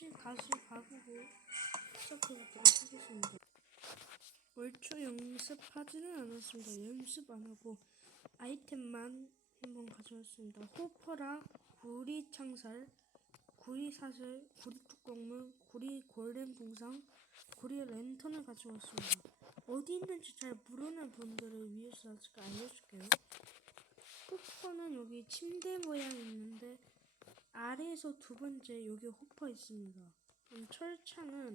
그 가수 바꾸고 시작하도록 하겠습니다. 월초 연습하지는 않았습니다. 연습 안 하고 아이템만 한번 가져왔습니다. 호퍼랑 우리 창살, 구리 사슬, 구리 골렘 동상, 구리 랜턴을 가져왔습니다. 어디 있는지 잘 모르는 분들을 위해서 제가 알려줄게요. 호퍼는 여기 침대 모양이 있는데 아래에서 두 번째 여기 호퍼 있습니다. 철창은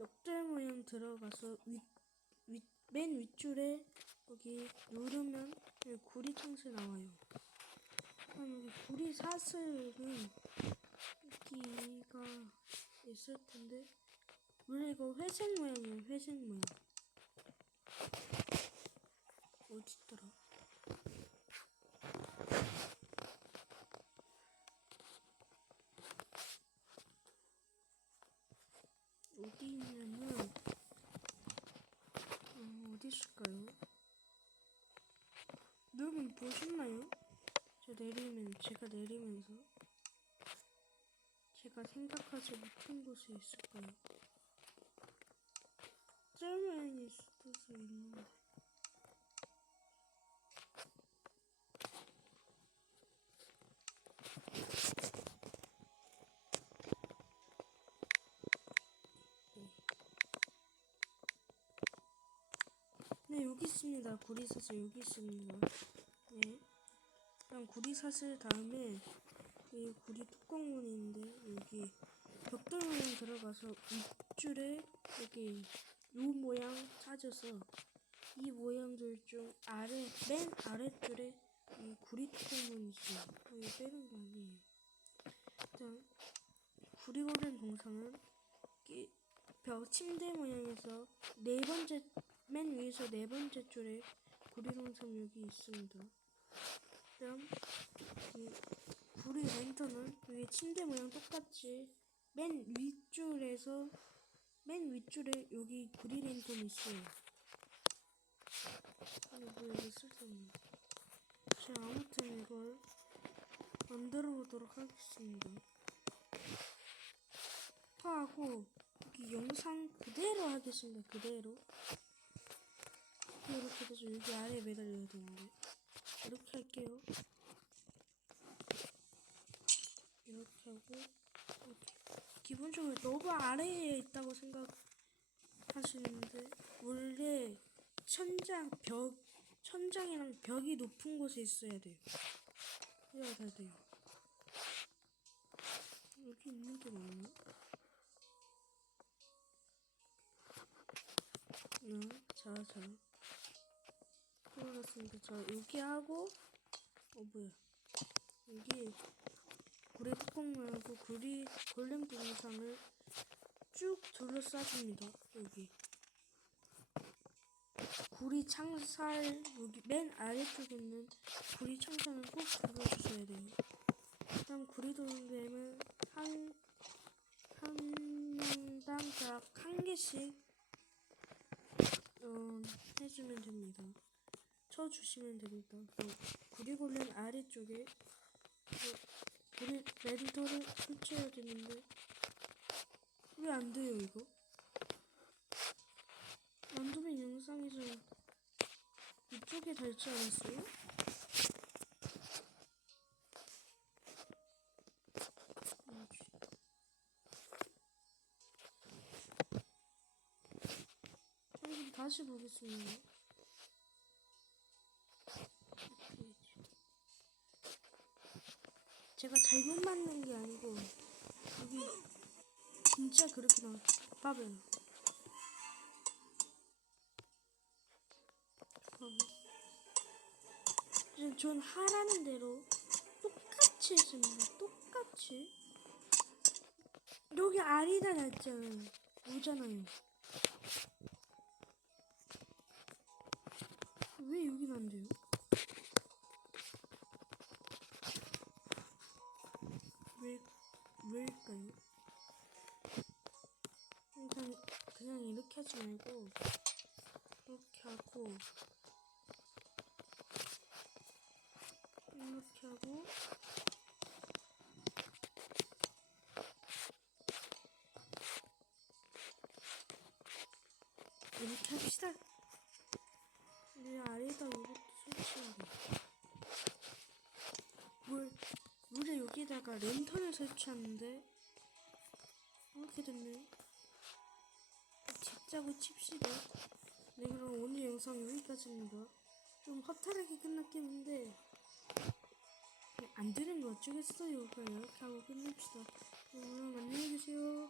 역달 모양 들어가서 윗, 윗, 맨 윗줄에 여기 누르면 구리 창술 나와요. 그럼 여기 구리 사슬은 여기가 있을 텐데 원래 이거 회색 모양이에요. 회색 모양. 어딨더라? 어디 있냐면 어, 어디 있을까요? 여러분 보셨나요? 저 내리면 제가 내리면서 제가 생각하지 못한 곳에 있을까요? 짤모양이 있을 수 있는데. 네 여기 있습니다. 구리사슬 여기 있습니다. 네. 그럼 구리사슬 다음에 이 구리 뚜껑문이 있는데 여기 벽돌 모양 들어가서 윗줄에 여기 요 모양 찾아서 이 모양들 중 아래 맨 아래줄에 이 구리 뚜껑문이 있어요 어, 이거 빼는 거 아니에요 일단 구리 걸린 동상은 이벽 침대 모양에서 네 번째 맨 위에서 네 번째 줄에 구리 동상 여기 있습니다. 그럼 이 구리 랜턴은 여기 침대 모양 똑같이 맨 윗줄에서 맨 윗줄에 여기 구리 랜턴 있어요. 아니 뭐 이거 쓸데없네. 제가 아무튼 이걸 만들어 보도록 하겠습니다. 하고 여기 영상 그대로 하겠습니다. 그대로. 이렇게 해서 여기 아래에 매달려야 되는데 이렇게 할게요 이렇게 하고. 기본적으로 너무 아래에 있다고 생각하시는데 원래 천장 벽 천장이랑 벽이 높은 곳에 있어야 돼요 그래야 다 돼요 여기 있는 게 맞나? 네, 자, 자. 그렇습니다. 자, 여기 하고, 어, 뭐야. 여기, 구리 뚜껑 말고 구리 골렘 동상을 쭉 둘러싸줍니다. 여기. 구리 창살, 여기 맨 아래쪽에 있는 구리 창살을 꼭 둘러주셔야 돼요. 그다음 구리 동상은 한, 한딱한 개씩 어, 해주면 됩니다. 쳐주시면 됩니다. 그럼 구리골렘 아래쪽에 어, 우리 랜더를 설치해야 되는데 왜 안 돼요 이거? 만두빈 영상에서 이쪽에 닳지 않았어요? 한번 다시 보겠습니다. 제가 잘못 맞는 게 아니고 여기 진짜 그렇게 나와. 봐봐요. 봐봐. 전- 전 하라는 대로 똑같이 했습니다. 똑같이. 여기 알이다 났잖아요. 오잖아요. 왜 여긴 안 돼요? 왜일까요? 일단 그냥 이렇게 하지 말고 이렇게 하고 이렇게 하고 여기다가 랜턴을 설치하는데 이렇게 됐네. 집자고 칩시다. 네, 그럼 오늘 영상 여기까지입니다. 좀 허탈하게 끝났긴 한데 안 되는 거 어쩌겠어요. 그냥 이렇게 하고 끝냅시다. 그럼 안녕히 계세요.